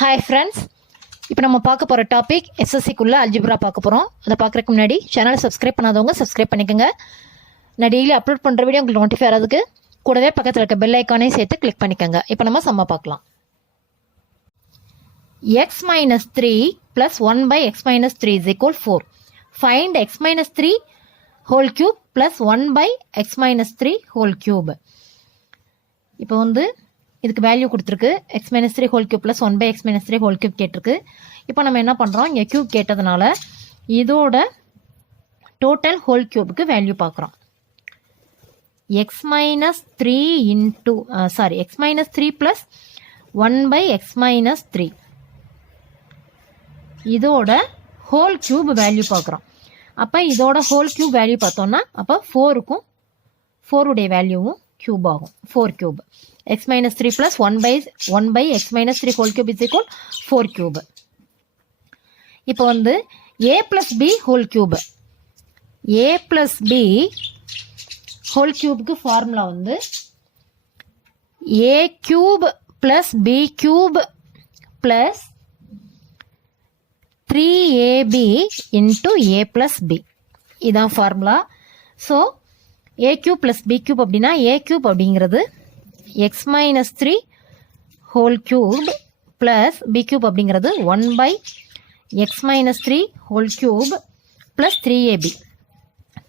Hi friends, இப்போ நம்ம பார்க்க போற டாபிக் SSC குள்ள அல்ஜிப்ரா பார்க்க போறோம். அத பார்க்கறதுக்கு முன்னாடி சேனலை சப்ஸ்கிரைப் பண்ணாதவங்க சப்ஸ்கிரைப் பண்ணிக்கங்க. நான் டெய்லி அப்லோட் பண்ற வீடியோ உங்களுக்கு நோட்டிஃபை ஆகிறதுக்கு கூடவே பக்கத்துல இருக்க பெல் ஐகானையும் சேர்த்து கிளிக் பண்ணிக்கங்க. இப்போ நம்ம சம்ம பார்க்கலாம். x minus 3 plus 1 by x minus 3 is equal 4. Find x minus 3 whole cube plus 1 by x minus 3 whole cube. இப்போ வந்து இதுக்கு வேல்யூ கொடுத்துருக்கு x minus 3 whole cube plus 1 by x minus 3 whole cube கேட்டிருக்கு. இப்போ நம்ம என்ன பண்ணுறோம், இங்கே கியூப் கேட்டதுனால இதோட டோட்டல் ஹோல் கியூபுக்கு வேல்யூ பார்க்குறோம். x minus 3 into x minus 3 plus 1 by x minus 3 இதோட ஹோல் கியூப் வேல்யூ பார்க்குறோம். அப்போ இதோட ஹோல் கியூப் வேல்யூ பார்த்தோம்னா அப்போ 4க்கும் 4 உடைய வேல்யூவும் கியூப் ஆகும். 4 cube x minus 3 plus 1 by x minus 3 whole cube is equal 4 cube. இப்போ வந்து a plus b whole cube, a plus b whole cubeக்கு ஃபார்முலா வந்து a cube plus b cube plus 3ab into a plus b இதான் formula. So a cube plus b cube அப்படின்னா a cube அப்படிங்கிறது x minus 3 whole cube plus b cube அப்படிங்கிறது 1 by x minus 3 whole cube plus 3ab.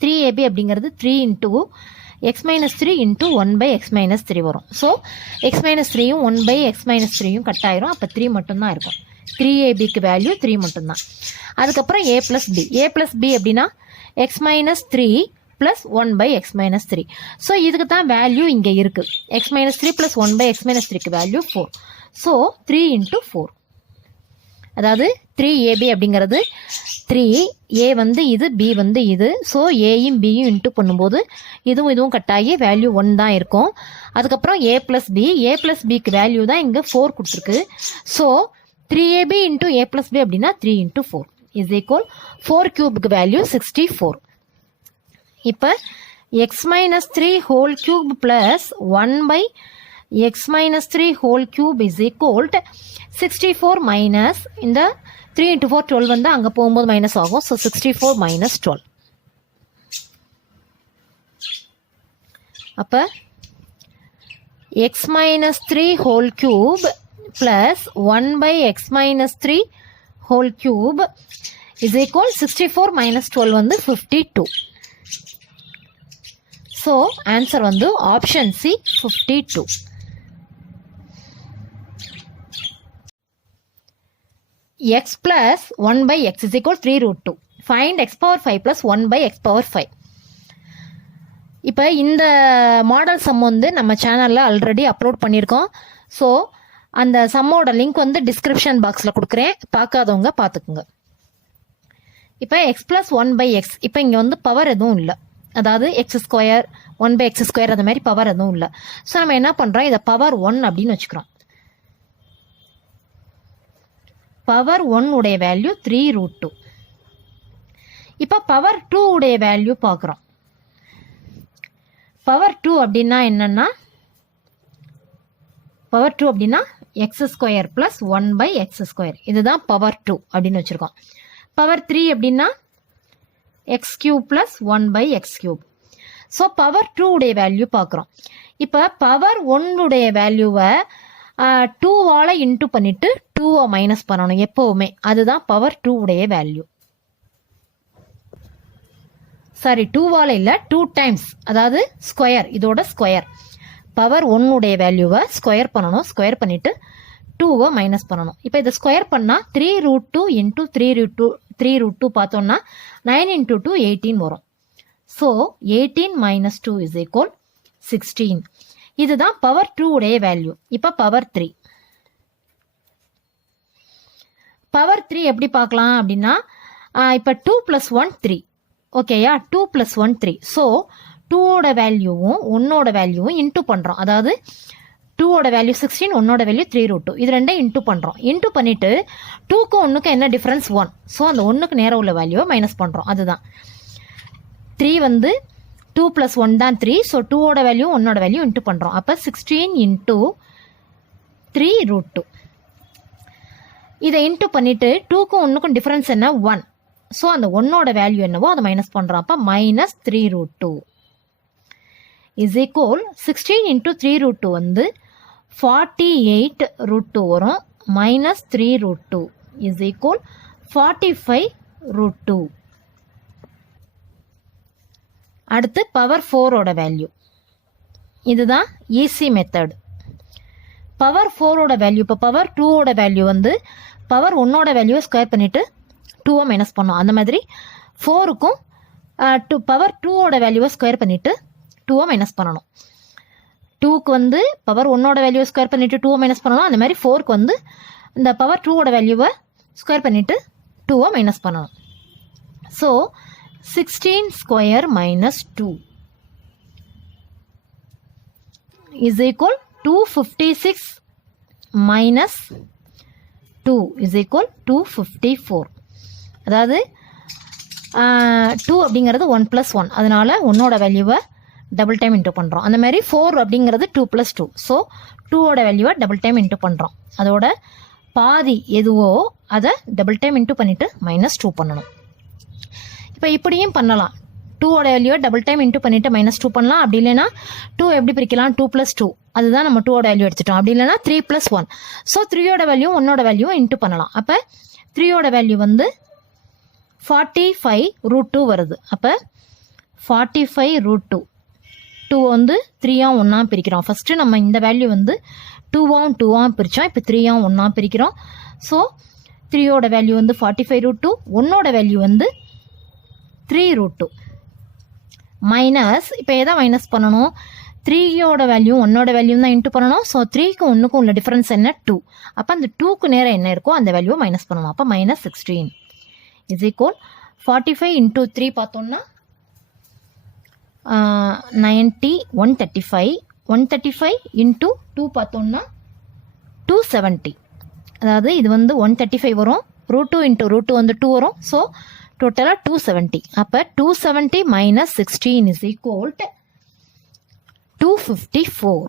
3ab அப்படிங்கிறது 3 into x minus 3 into 1 by x minus 3 வரும். So x minus 3யும் 1 by x minus 3யும் cut ஆயிரும். அப்போ 3 மட்டும்தான் இருக்கும். 3abக்கு வேல்யூ 3 மட்டும்தான். அதுக்கப்புறம் a plus b. a plus b அப்படின்னா x minus 3 plus 1 by x minus 3. So இதுக்கு தான் வேல்யூ இங்கே இருக்கு. x minus 3 plus 1 by x minus 3க்கு வேல்யூ 4. So 3 into 4. அதாவது 3ab அப்படிங்கிறது 3, a வந்து இது, b வந்து இது. ஸோ ஏயும் பியும் இன்ட்டு பண்ணும்போது இதுவும் கட் ஆகி வேல்யூ 1 தான் இருக்கும். அதுக்கப்புறம் a plus b, a plus bக்கு வேல்யூ தான் இங்கே 4 கொடுத்துருக்கு. So 3ab into a plus b அப்படின்னா 3 into 4 is equal 4 கியூபுக்கு வேல்யூ 64. இப்போ x minus 3 whole cube plus 1 by x minus 3 whole cube is equal to 64 minus இந்த 3 into 4 12 வந்து அங்கே போகும்போது மைனஸ் ஆகும். So 64 minus 12. அப்போ x minus 3 whole cube plus 1 by x minus 3 whole cube is equal 64 minus 12 வந்து 52. So answer வந்து option C 52. x plus 1 by x is equal 3 root 2. Find x power 5 plus 1 by x power 5. இப்போ இந்த model some வந்து நம்ம சேனலில் already upload பண்ணியிருக்கோம். So அந்த சம்மோட link வந்து டிஸ்கிரிப்ஷன் பாக்ஸில் கொடுக்குறேன், பார்க்காதவங்க பார்த்துக்குங்க. இப்போ எக்ஸ் பிளஸ் 1 பை எக்ஸ், இப்போ இங்கே வந்து பவர் எதுவும் இல்லை, அதாவது x square 1 by x square அந்த மாதிரி பவர் எதுவும் இல்லை. ஸோ நம்ம என்ன பண்ணுறோம், இதை பவர் 1 அப்படின்னு வச்சுக்கிறோம். பவர் 1 உடைய வேல்யூ 3 root 2. இப்போ பவர் 2 உடைய வேல்யூ பார்க்குறோம். பவர் 2 அப்படின்னா என்னன்னா, பவர் 2 அப்படின்னா x square plus 1 by x square, இதுதான் பவர் 2 அப்படின்னு வச்சுருக்கோம். பவர் 3 அப்படின்னா x cube plus 1 by x cube. So power 2 உடைய வேல்யூ பார்க்குறோம். இப்போ பவர் 1 உடைய வேல்யூவை 2வால் இன்ட்டு பண்ணிட்டு 2வை மைனஸ் பண்ணணும் எப்போவுமே, அதுதான் பவர் 2 உடைய வேல்யூ. சாரி, 2வால் இல்லை, 2 டைம்ஸ், அதாவது ஸ்கொயர், இதோட ஸ்கொயர். பவர் 1 உடைய வேல்யூவை ஸ்கொயர் பண்ணணும், ஸ்கொயர் பண்ணிட்டு 2வை மைனஸ் பண்ணணும். இப்போ இதை ஸ்கொயர் பண்ணால் 3 root 2 இன்ட்டு 3 root 2 பார்த்தோம்னா 9 into 2 18 வரும். So 18 minus 2 is equal 16. இதுதான் பவர் 2 உடைய வேல்யூ. இப்போ பவர் 3. பவர் 3 எப்படி பார்க்கலாம் அப்படின்னா, இப்போ 2 plus 1 3, ஓகேயா, 2 plus 1 3. ஸோ 2ஓட வேல்யூவும் 1ஓட வேல்யூவும் இன்ட்டு பண்ணுறோம். அதாவது 2ஓட வேல்யூ 16, 1ஓட வேல்யூ 3 root 2, இது ரெண்டையும் இன்ட்டு பண்ணுறோம். இன்ட்டு பண்ணிட்டு 2க்கும் 1க்கும் என்ன டிஃப்ரென்ஸ் 1. ஸோ அந்த 1க்கு நேரம் உள்ள வேல்யூவை மைனஸ் பண்ணுறோம். அதுதான் 3 வந்து 2 plus 1 தான் 3. ஸோ 2ஓட வேல்யூ 1ஓட வேல்யூ இன்ட்டு பண்ணுறோம். அப்போ 16 into 3 root 2. இதை இன்ட்டு பண்ணிட்டு 2க்கும் 1க்கும் டிஃபரன்ஸ் என்ன 1. ஸோ அந்த 1ஓட வேல்யூ என்னவோ அதை மைனஸ் பண்ணுறோம். அப்போ மைனஸ் 3√2 இஸ் ஈக்குவல் 16 இன்ட்டு 3√2 வந்து 48√2 வரும். Minus 3√2 is equal 45√2. அடுத்து பவர் 4ஓட வேல்யூ. இதுதான் ஈஸி மெத்தட். பவர் 4ஓட வேல்யூ, இப்போ பவர் 2ஓட வேல்யூ வந்து பவர் 1ஓட வேல்யூவை ஸ்கொயர் பண்ணிவிட்டு 2 மைனஸ் பண்ணோம். அந்த மாதிரி 4க்கும் பவர் 2ஓட வேல்யூவை ஸ்கொயர் பண்ணிவிட்டு 2 மைனஸ் பண்ணணும். 2க்கு வந்து பவர் 1ஓட வேல்யூவை ஸ்கொயர் பண்ணிவிட்டு 2 மைனஸ் பண்ணணும். அந்த மாதிரி 4க்கு வந்து இந்த பவர் 2ஓட வேல்யூவை ஸ்கொயர் பண்ணிவிட்டு 2 மைனஸ் பண்ணணும். So 16 square minus 2 is equal 256 minus 2 is equal 254. அதாவது 2 அப்படிங்கிறது 1 + 1, அதனால 1ஓட வேல்யூவை டபுள் டைம் இன்ட்டு பண்ணுறோம். அந்த மாதிரி 4 அப்படிங்கிறது 2 + 2, ஸோ 2ஓட வேல்யூவை டபுள் டைம் இன்ட்டு பண்ணுறோம். அதோட பாதி எதுவோ அதை டபுள் டைம் இன்ட்டு பண்ணிவிட்டு -2 பண்ணணும். இப்போ இப்படியும் பண்ணலாம். 2ஓட வேல்யூவை டபுள் டைம் இன்ட்டு பண்ணிவிட்டு -2 பண்ணலாம். அப்படி இல்லைன்னா 2 எப்படி பிரிக்கலாம், 2 + 2, அதுதான் நம்ம 2ஓட வேல்யூ எடுத்துட்டோம். அப்படி இல்லைன்னா 3 + 1, ஸோ 3ஓட வேல்யூ 1ஓட வேல்யூவை இன்ட்டு பண்ணலாம். அப்போ 3ஓட வேல்யூ வந்து 45√2 வருது. அப்போ 45√2, 2 வந்து 3ஆம் 1ஆம் பிரிக்கிறோம். ஃபஸ்ட்டு நம்ம இந்த வேல்யூ வந்து 2ஆம் 2ஆம் பிரித்தோம். இப்போ 3ஆம் 1ஆம் பிரிக்கிறோம். ஸோ 3ஓட வேல்யூ வந்து 45√2, 1ஓட வேல்யூ வந்து 3√2 மைனஸ், இப்போ எதை மைனஸ் பண்ணணும், 3ஓட வேல்யூ 1ஓட வேல்யூ தான் இன்ட்டு பண்ணணும். ஸோ 3க்கும் 1க்கும் உள்ள டிஃபரன்ஸ் என்ன 2. அப்போ அந்த 2க்கு நேரம் என்ன இருக்கோ அந்த வேல்யூவை மைனஸ் பண்ணணும். அப்போ -16 இஸ் ஈக்குவல் 45 இன்ட்டு 3 பார்த்தோம்னா 90, 135, 135 இன்ட்டு 2 பார்த்தோம்னா 270. அதாவது இது வந்து 135 வரும், √2 இன்ட்டு √2 வந்து 2 வரும். ஸோ டோட்டலாக 270. அப்போ 270 - 16 இஸ் ஈக்குவல் 254.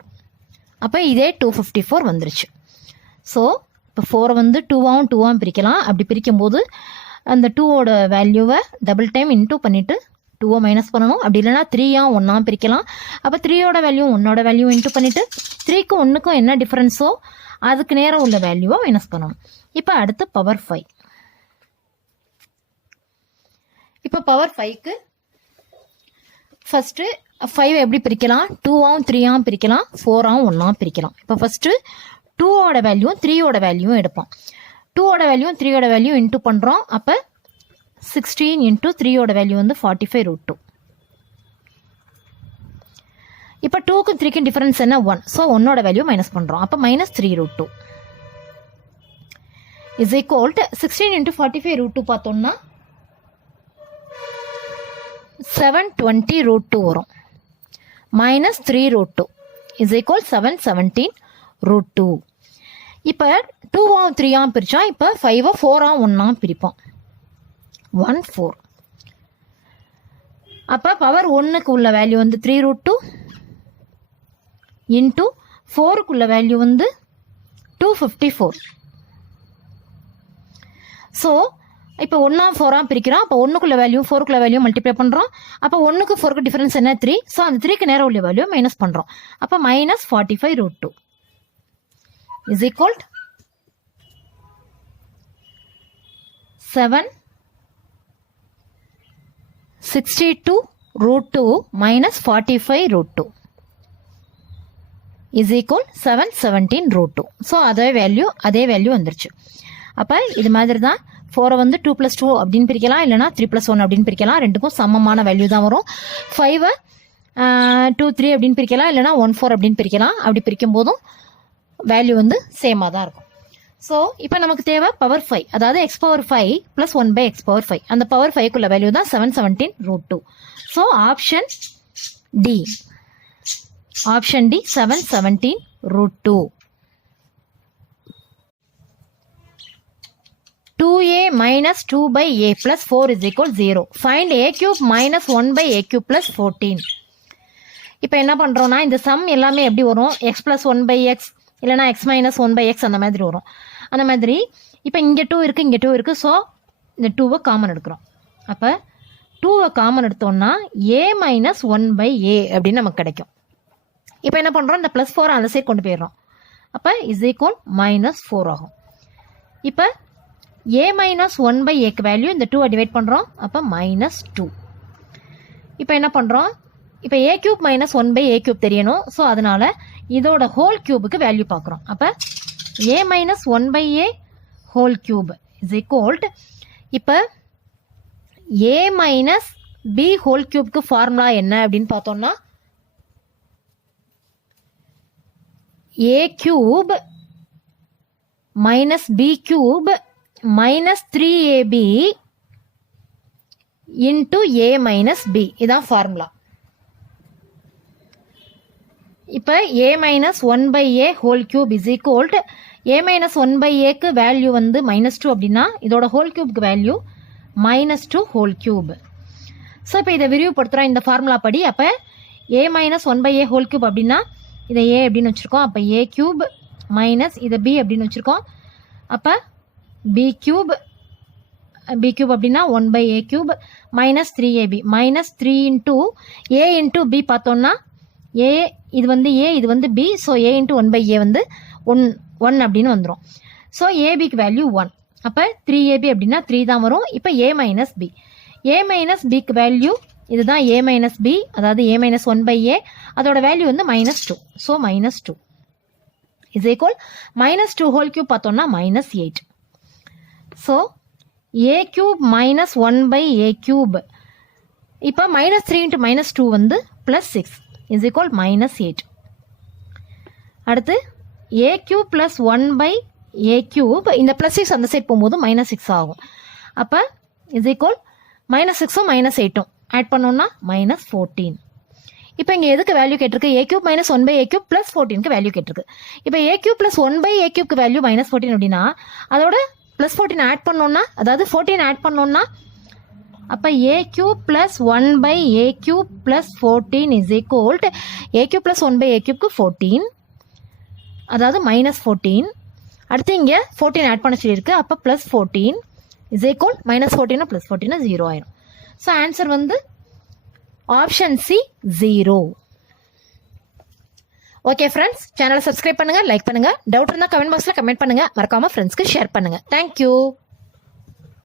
அப்போ இதே 254 வந்துருச்சு. ஸோ இப்போ 4 வந்து 2ஆம் 2ஆம் பிரிக்கலாம். அப்படி பிரிக்கும்போது அந்த 2ஓட வேல்யூவை டபுள் டைம் இன்ட்டு பண்ணிவிட்டு 2 மைனஸ் பண்ணணும். அப்படி இல்லைனா 3ஆம் 1ஆம் பிரிக்கலாம். அப்போ 3ஓட வேல்யூ 1ஓட வேல்யூ இன்ட்டு பண்ணிவிட்டு 3க்கும் 1க்கும் என்ன டிஃப்ரென்ஸோ அதுக்கு நேரம் உள்ள வேல்யூவை மைனஸ் பண்ணணும். இப்போ அடுத்து பவர் 5. இப்போ பவர் 5க்கு ஃபஸ்ட்டு 5 எப்படி பிரிக்கலாம், 2ஆம் 3ஆம் பிரிக்கலாம், 4ஆம் 1ஆம் பிரிக்கலாம். இப்போ ஃபஸ்ட்டு 2ஓட வேல்யூவும் 3ஓட வேல்யூவும் எடுப்போம். 2ஓட வேல்யூவும் 3ஓட வேல்யூ இன்ட்டு பண்ணுறோம். அப்போ 16 இன்ட்டு 3ஓட வேல்யூ வந்து 45√2. இப்போ 2க்கும் 3க்கும் டிஃபரன்ஸ் என்ன 1, ஸோ 1ஓட வேல்யூ மைனஸ் பண்ணுறோம். அப்போ -3√2 இஸ் ஈக்குவல் 16 இன்ட்டு 45√2 பார்த்தோம்னா 720√2 வரும். -3√2 இஸ் ஈக்குவல் 717√2. இப்போ 2ஆம் 3ஆம் பிரித்தோம். இப்போ 5 4ஆம் 1ஆம் பிரிப்போம். 14. அப்போ பவர் 1க்கு உள்ள வேல்யூ வந்து 3√2 இன்ட்டு 4க்கு உள்ள வேல்யூ வந்து 254. ஸோ இப்போ 1ஆம் 4ஆம் பிரிக்கிறோம். அப்போ 1க்குள்ள வேல்யூ 4க்குள்ள வேல்யூ மல்டிப்ளை பண்ணுறோம். அப்போ 1க்கு 4க்கு டிஃபரன்ஸ் என்ன 3. ஸோ அந்த 3க்கு நேரம் உள்ள வேல்யூ மைனஸ் பண்ணுறோம். அப்போ -45√2 is equal 762√2 -45√2 is equal 717√2. So அதே வேல்யூ வந்துருச்சு. அப்போ இது மாதிரி தான் 4 வந்து 2 + 2 அப்படின்னு பிரிக்கலாம், இல்லைனா 3 + 1 அப்படின்னு பிரிக்கலாம். ரெண்டுக்கும் சமமான வேல்யூ தான் வரும். 5 2 3 அப்படின்னு பிரிக்கலாம், இல்லைனா 1 4 அப்படின்னு பிரிக்கலாம். அப்படி பிரிக்கும் போதும் வேல்யூ வந்து சேமாக தான் இருக்கும். ஸோ இப்போ நமக்கு தேவை பவர் 5, அதாவது x⁵ + 1/x⁵. அந்த பவர் 5க்குள்ள வேல்யூ தான் 717√2. So option D 717√2. 2a - 2/a + 4 = 0. Find a³ - 1/a³ + 14. இப்போ என்ன பண்ணுறோன்னா இந்த சம் எல்லாமே எப்படி வரும், x + 1/x இல்லைனா x - 1/x அந்த மாதிரி வரும். அந்த மாதிரி இப்போ இங்கே 2 இருக்குது, இங்கே 2 இருக்குது. ஸோ இந்த 2வை காமன் எடுக்கிறோம். அப்போ 2வை காமன் எடுத்தோம்னா a மைனஸ் 1/a அப்படின்னு நமக்கு கிடைக்கும். இப்போ என்ன பண்ணுறோம், இந்த ப்ளஸ் 4 அந்த சைட் கொண்டு போயிடுறோம். அப்போ இஸ் ஈக்குவல் -4 ஆகும். இப்போ a மைனஸ் 1/aக்கு வேல்யூ இந்த 2வை டிவைட் பண்ணுறோம். அப்போ -2. இப்போ என்ன பண்ணுறோம், இப்போ a cube minus 1/a cube தெரியணும். ஸோ அதனால இதோட ஹோல் கியூபுக்கு வேல்யூ பார்க்குறோம். அப்போ a minus 1/a whole cube is equal. இப்போ a மைனஸ் b ஹோல் கியூப்க்கு ஃபார்முலா என்ன அப்படின்னு பார்த்தோம்னா a cube minus b cube minus 3ab into a minus b. இதான் ஃபார்முலா. இப்போ a minus 1/a whole cube is equal a minus 1/aக்கு value வந்து -2 அப்படின்னா இதோட ஹோல் கியூப்க்கு வேல்யூ -2 ஹோல் கியூப். ஸோ இப்போ இதை விரிவுபடுத்துகிறோம் இந்த ஃபார்முலா படி. அப்போ a minus 1/a whole cube அப்படின்னா இதை a அப்படின்னு வச்சுருக்கோம். அப்போ a கியூப் மைனஸ் இதை b அப்படின்னு வச்சுருக்கோம். அப்போ b கியூப் அப்படின்னா 1/a cube minus 3ab minus 3 into a into b பார்த்தோம்னா a இது வந்து a இது வந்து b. So a into 1/a வந்து 1 அப்படின்னு வந்துடும். ஸோ ஏபிக்கு வேல்யூ 1. அப்போ 3ab அப்படின்னா 3 தான் வரும். இப்போ a minus b, a minus பிக்கு வேல்யூ இதுதான் a மைனஸ் b, அதாவது a மைனஸ் 1/a. அதோட வேல்யூ வந்து -2. So -2 is equal -2 whole cube பார்த்தோம்னா -8. So a cube minus 1/a cube. இப்போ -3 இன்ட்டு -2 வந்து +6 இஸ் ஈக்குவல் -8. அடுத்து a cube plus 1/a cube. இந்த +6 அந்த சைட் போகும்போது -6 ஆகும். அப்போ இஸ் ஈக்குவல் -6ம் -8ம் ஆட் பண்ணோம்னா -14. இப்போ இங்கே எதுக்கு வேல்யூ கேட்டிருக்கு, a cube minus 1/a cube plus 14க்கு வேல்யூ கேட்டிருக்கு. இப்போ a கியூப் ப்ளஸ் 1/a கியூப்க்கு வேல்யூ -14 அப்படின்னா அதோட +14 ஆட் பண்ணோம்னா, அதாவது 14 ஆட் பண்ணோம்னா அப்போ a cube plus 1/a cube plus 14 is equal a cube plus 1/a கியூப்க்கு 14, அதாவது -14. அடுத்து இங்கே 14 ஆட் பண்ண சொல்லியிருக்கு. அப்போ +14 இஸ் ஈக்குவல் -14 +14 0 ஆயிரும். ஸோ ஆன்சர் வந்து ஆப்ஷன் சி 0. ஓகே ஃப்ரெண்ட்ஸ், சேனலை சப்ஸ்கிரைப் பண்ணுங்க, லைக் பண்ணுங்க. டவுட் இருந்தால் கமெண்ட் பாக்ஸில் கமெண்ட் பண்ணுங்க. மறக்காம ஃப்ரெண்ட்ஸ்க்கு ஷேர் பண்ணுங்க. தேங்க்யூ.